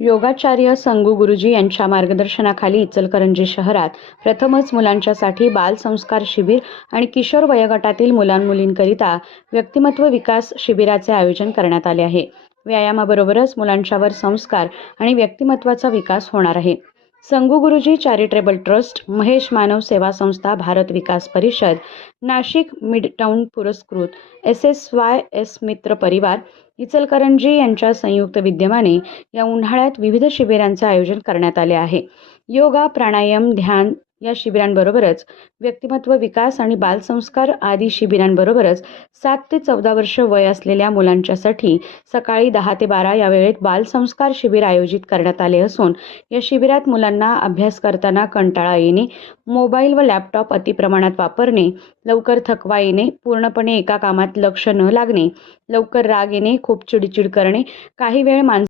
योगाचार्य संगू गुरुजी यांच्या मार्गदर्शनाखाली इचलकरंजी शहरात प्रथमच मुलांच्यासाठी बालसंस्कार शिबिर आणि किशोर वयोगटातील मुलांमुलींकरिता व्यक्तिमत्व विकास शिबिराचे आयोजन करण्यात आले आहे. व्यायामाबरोबरच मुलांच्यावर संस्कार आणि व्यक्तिमत्वाचा विकास होणार आहे. संगू गुरुजी चॅरिटेबल ट्रस्ट, महेश मानव सेवा संस्था, भारत विकास परिषद, नाशिक मिडटाऊन पुरस्कृत SSYS मित्र परिवार इचलकरंजी यांच्या संयुक्त विद्यमाने या उन्हाळ्यात विविध शिबिरांचे आयोजन करण्यात आले आहे. योगा, प्राणायाम, ध्यान या शिबिरांबरोबरच व्यक्तिमत्व विकास आणि बालसंस्कार आदी शिबिरांबरोबरच 7 ते 14 वर्ष वय असलेल्या मुलांच्यासाठी सकाळी 10 ते 12 या वेळेत बालसंस्कार शिबिर आयोजित करण्यात आले असून या शिबिरात मुलांना अभ्यास करताना कंटाळा येणे, मोबाईल व लॅपटॉप अतिप्रमाणात वापरणे, लवकर थकवा येणे, पूर्णपणे एका कामात लक्ष न लागणे, लवकर राग येणे, खूप चिडचिड करणे, काही वेळ